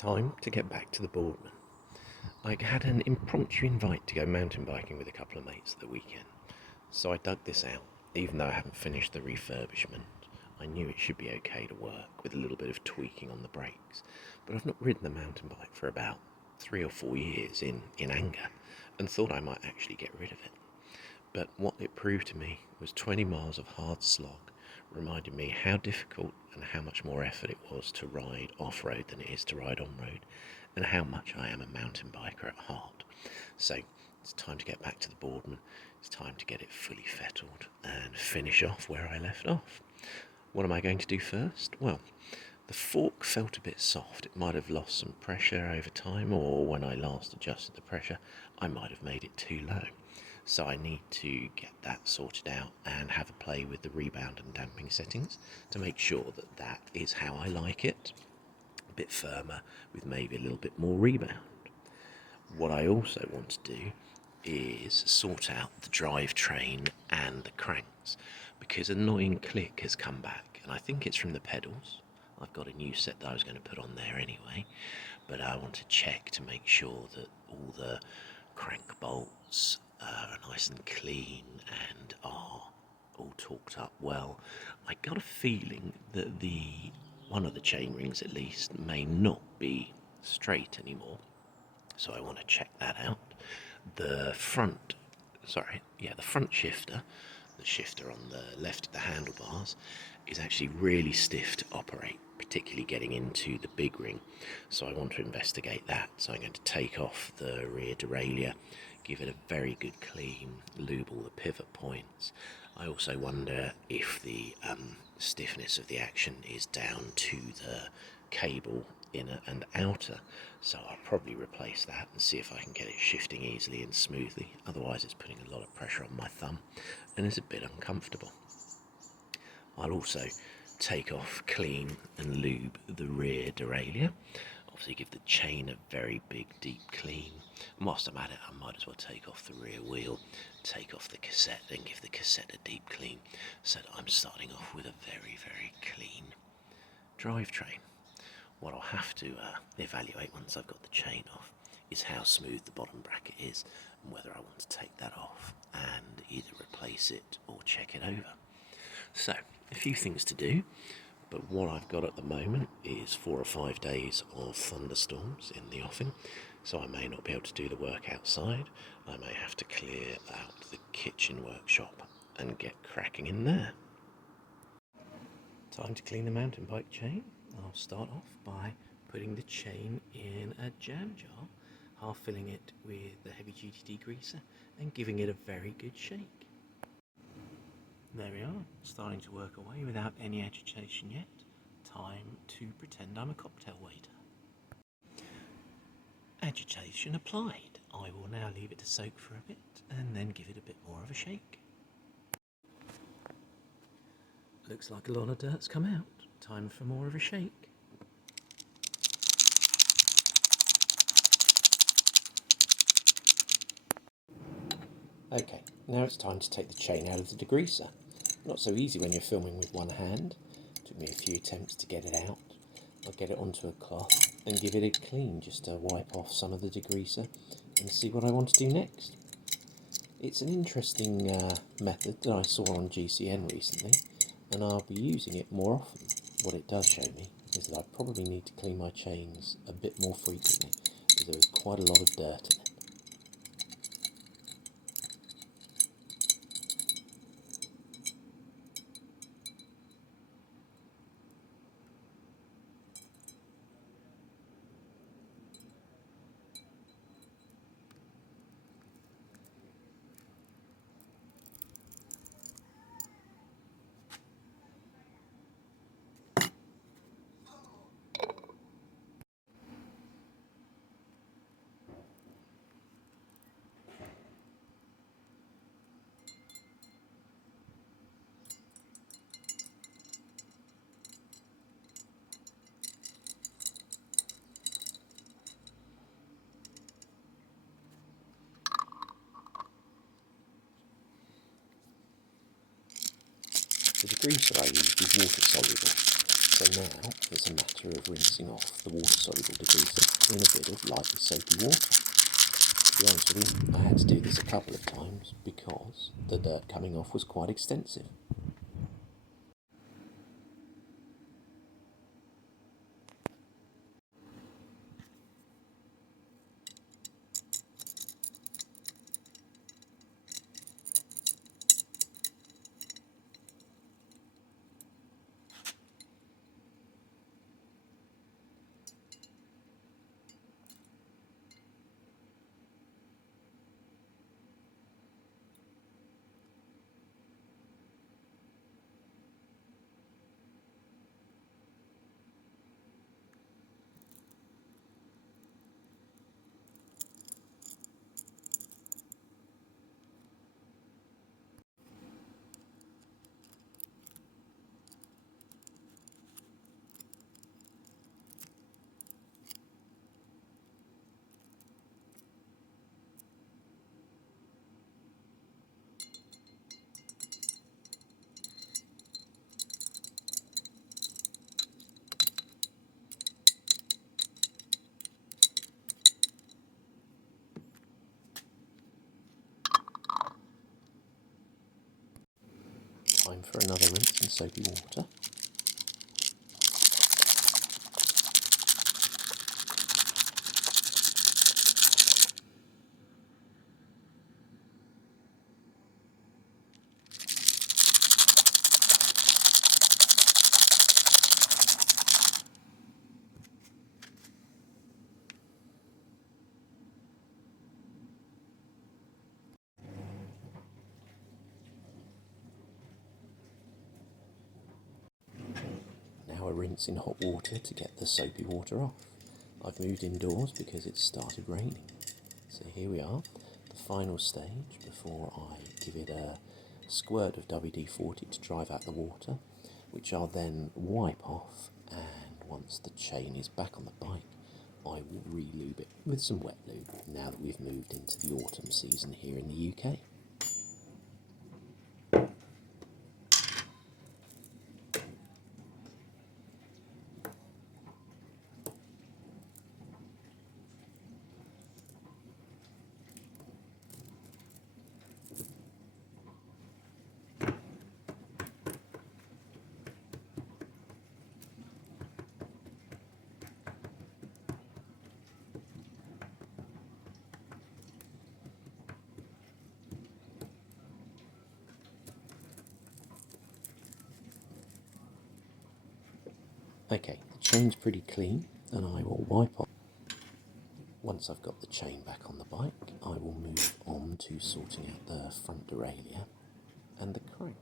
Time to get back to the Boardman. I had an impromptu invite to go mountain biking with a couple of mates at the weekend, so I dug this out. Even though I haven't finished the refurbishment, I knew it should be okay to work with a little bit of tweaking on the brakes, but I've not ridden the mountain bike for about 3 or 4 years in anger, and thought I might actually get rid of it. But what it proved to me was 20 miles of hard slog, reminding me how difficult and how much more effort it was to ride off-road than it is to ride on-road, and how much I am a mountain biker at heart. So it's time to get back to the Boardman. It's time to get it fully fettled and finish off where I left off. What am I going to do first? Well, the fork felt a bit soft. It might have lost some pressure over time, or when I last adjusted the pressure, I might have made it too low. So I need to get that sorted out and have a play with the rebound and damping settings to make sure that that is how I like it. A bit firmer with maybe a little bit more rebound. What I also want to do is sort out the drivetrain and the cranks, because annoying click has come back, and I think it's from the pedals. I've got a new set that I was going to put on there anyway, but I want to check to make sure that all the crank bolts are nice and clean and are all torqued up well. I got a feeling that one of the chain rings at least may not be straight anymore, so I want to check that out. The front shifter, the shifter on the left of the handlebars, is actually really stiff to operate, particularly getting into the big ring, so I want to investigate that. So I'm going to take off the rear derailleur, give it a very good clean, lube all the pivot points. I also wonder if the stiffness of the action is down to the cable inner and outer, so I'll probably replace that and see if I can get it shifting easily and smoothly. Otherwise it's putting a lot of pressure on my thumb and it's a bit uncomfortable. I'll also take off, clean and lube the rear derailleur. Obviously give the chain a very big deep clean, and whilst I'm at it I might as well take off the rear wheel, take off the cassette and give the cassette a deep clean, so that I'm starting off with a very clean drivetrain. What I'll have to evaluate once I've got the chain off is how smooth the bottom bracket is, and whether I want to take that off and either replace it or check it over. So, a few things to do, but what I've got at the moment is 4 or 5 days of thunderstorms in the offing, so I may not be able to do the work outside. I may have to clear out the kitchen workshop and get cracking in there. Time to clean the mountain bike chain. I'll start off by putting the chain in a jam jar, half filling it with the heavy duty degreaser and giving it a very good shake. There we are, starting to work away without any agitation yet. Time to pretend I'm a cocktail waiter. Agitation applied. I will now leave it to soak for a bit and then give it a bit more of a shake. Looks like a lot of dirt's come out. Time for more of a shake. Okay, now it's time to take the chain out of the degreaser. Not so easy when you're filming with one hand. Took me a few attempts to get it out. I'll get it onto a cloth and give it a clean just to wipe off some of the degreaser and see what I want to do next. It's an interesting method that I saw on GCN recently, and I'll be using it more often. What it does show me is that I probably need to clean my chains a bit more frequently, as there is quite a lot of dirt in it. The degreaser I used is water soluble, so now it's a matter of rinsing off the water-soluble degreaser in a bit of lightly soapy water. To be honest with you, I had to do this a couple of times because the dirt coming off was quite extensive. Time for another rinse in soapy water. Now a rinse in hot water to get the soapy water off. I've moved indoors because it started raining. So here we are, the final stage before I give it a squirt of WD-40 to drive out the water, which I'll then wipe off, and once the chain is back on the bike, I will re-lube it with some wet lube now that we've moved into the autumn season here in the UK. Okay, the chain's pretty clean, and I will wipe off. Once I've got the chain back on the bike, I will move on to sorting out the front derailleur and the crank.